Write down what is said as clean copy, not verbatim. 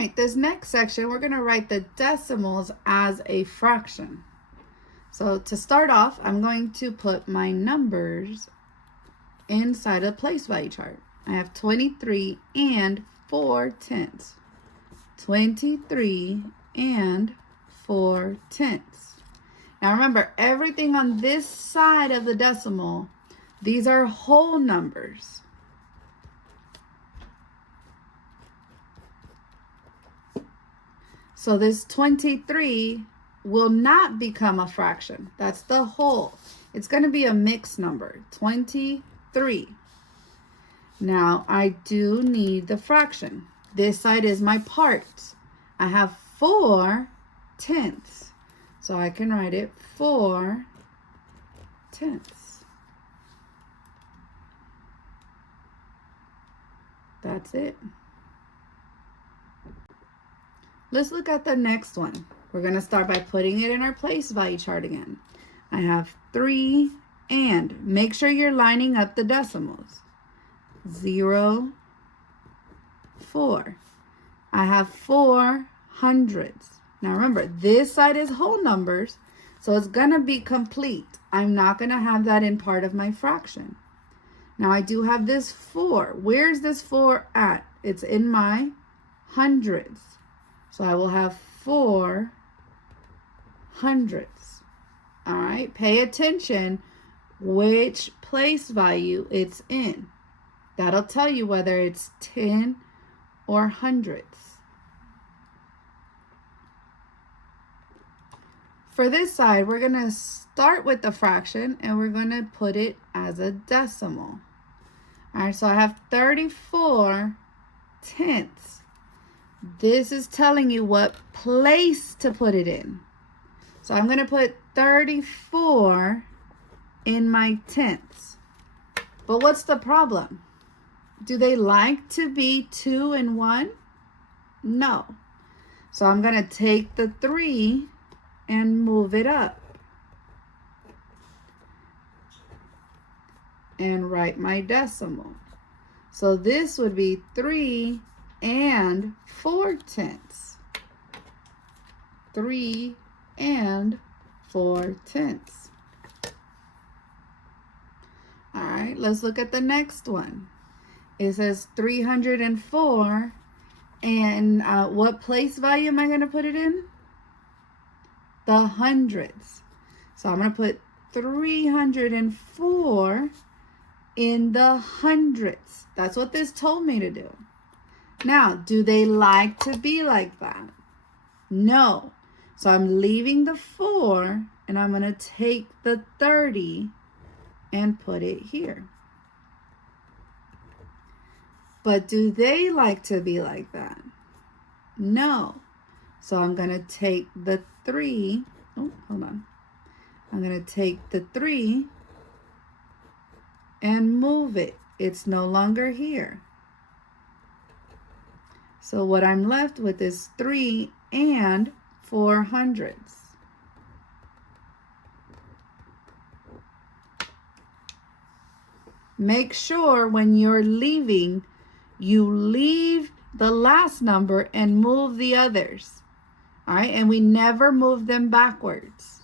right, this next section, we're going to write the decimals as a fraction. So to start off, I'm going to put my numbers inside a place value chart. I have 23 and 4/10. 23 and 4/10. Now remember, everything on this side of the decimal, these are whole numbers. So this 23 will not become a fraction. That's the whole. It's going to be a mixed number, 23. Now I do need the fraction. This side is my part. I have 4/10. So I can write it 4/10. That's it. Let's look at the next one. We're going to start by putting it in our place value chart again. I have 3 and. Make sure you're lining up the decimals. 0, 4. I have 4 hundredths. Now remember, this side is whole numbers, so it's going to be complete. I'm not going to have that in part of my fraction. Now I do have this 4. Where's this 4 at? It's in my hundredths. So I will have 4 hundredths. All right, pay attention which place value it's in. That'll tell you whether it's 10 or hundredths. For this side, we're going to start with the fraction and we're going to put it as a decimal. All right, so I have 34 tenths. This is telling you what place to put it in. So I'm going to put 34 in my tenths. But what's the problem? Do they like to be 2 and 1? No. So I'm going to take the 3 and move it up. And write my decimal. So this would be 3 and 4/10. 3 and 4/10. All right, let's look at the next one. It says 304, and what place value am I going to put it in? The hundredths. So I'm going to put 304 in the hundredths. That's what this told me to do. Now, do they like to be like that? No. So I'm leaving the 4 and I'm going to take the 30 and put it here. But do they like to be like that? No. So I'm going to take the 3. Oh, hold on. I'm going to take the 3 and move it. It's no longer here. So what I'm left with is 3 and 4 hundredths. Make sure when you're leaving, you leave the last number and move the others. All right, and we never move them backwards.